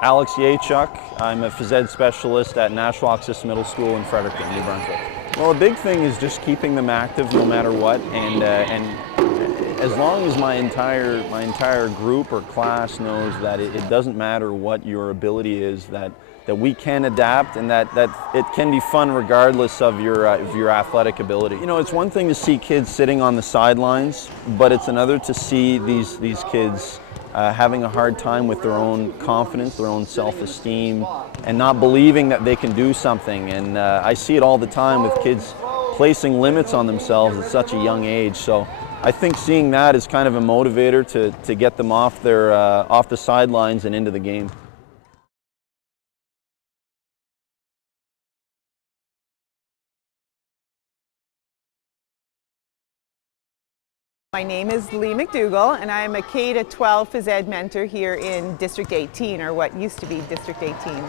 Alex Yachuk. I'm a phys ed specialist at Nashwaaksis Middle School in Fredericton, New Brunswick. Well, a big thing is just keeping them active no matter what, and as long as my entire group or class knows that it doesn't matter what your ability is, that we can adapt, and that it can be fun regardless of your athletic ability. You know, it's one thing to see kids sitting on the sidelines, but it's another to see these kids having a hard time with their own confidence, their own self-esteem, and not believing that they can do something. And I see it all the time with kids placing limits on themselves at such a young age. So I think seeing that is kind of a motivator to get them off the sidelines and into the game. My name is Lee McDougall, and I'm a K-12 phys ed mentor here in District 18, or what used to be District 18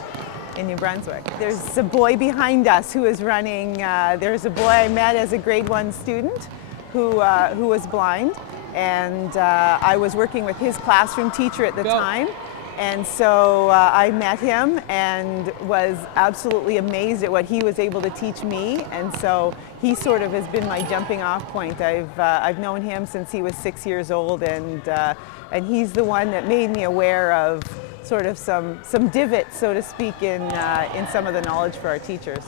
in New Brunswick. There's a boy behind us who is running. There's a boy I met as a grade 1 student who was blind, and I was working with his classroom teacher at the time. And so I met him and was absolutely amazed at what he was able to teach me. And so he sort of has been my jumping off point. I've known him since he was 6 years old, and he's the one that made me aware of sort of some divots, so to speak, in some of the knowledge for our teachers.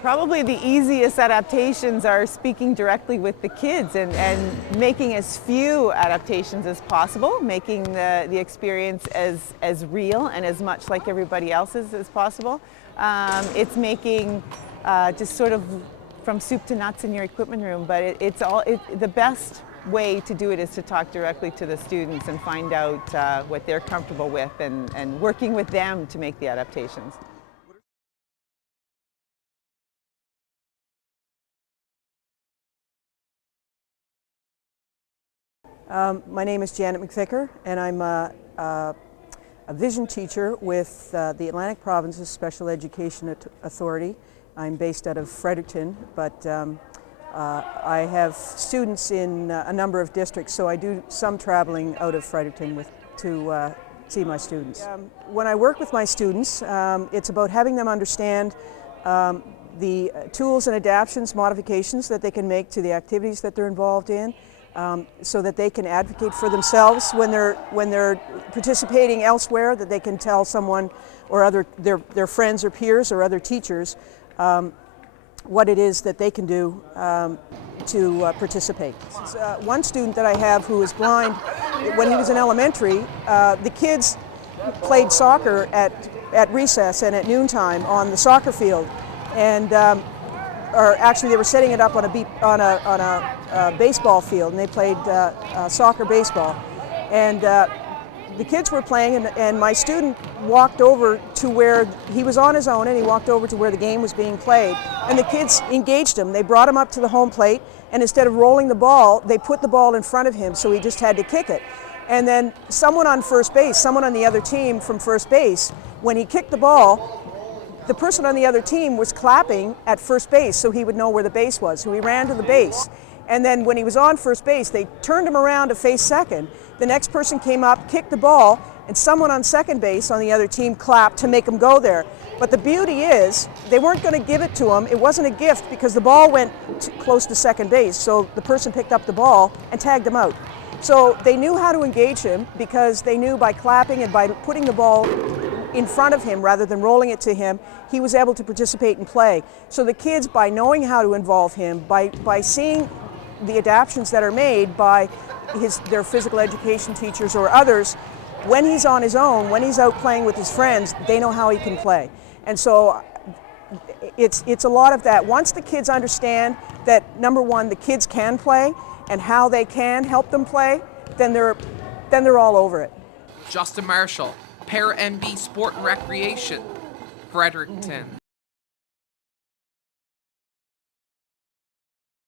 Probably the easiest adaptations are speaking directly with the kids and making as few adaptations as possible, making the experience as real and as much like everybody else's as possible. It's making just sort of from soup to nuts in your equipment room, but the best way to do it is to talk directly to the students and find out what they're comfortable with, and working with them to make the adaptations. My name is Janet McVicker, and I'm a vision teacher with the Atlantic Provinces Special Education Authority. I'm based out of Fredericton, but I have students in a number of districts, so I do some traveling out of Fredericton to see my students. When I work with my students, it's about having them understand the tools and adaptations, modifications that they can make to the activities that they're involved in, so that they can advocate for themselves when they're participating elsewhere, that they can tell someone or their friends or peers or other teachers what it is that they can do to participate. One student that I have who is blind, when he was in elementary, the kids played soccer at recess and at noontime on the soccer field, and or actually they were setting it up on a baseball field, and they played soccer baseball. And the kids were playing, and my student walked over to where he was on his own, and he walked over to where the game was being played. And the kids engaged him. They brought him up to the home plate, and instead of rolling the ball, they put the ball in front of him, so he just had to kick it. And then someone on first base, someone on the other team from first base, when he kicked the ball, the person on the other team was clapping at first base so he would know where the base was. So he ran to the base. And then when he was on first base, they turned him around to face second. The next person came up, kicked the ball, and someone on second base on the other team clapped to make him go there. But the beauty is, they weren't going to give it to him. It wasn't a gift because the ball went close to second base. So the person picked up the ball and tagged him out. So they knew how to engage him because they knew by clapping and by putting the ball in front of him rather than rolling it to him, he was able to participate and play. So the kids, by knowing how to involve him, by seeing the adaptations that are made by their physical education teachers or others, when he's on his own, when he's out playing with his friends, they know how he can play. And so it's a lot of that. Once the kids understand that, number one, the kids can play and how they can help them play, then they're all over it. Justin Marshall, Para MB Sport and Recreation, Fredericton.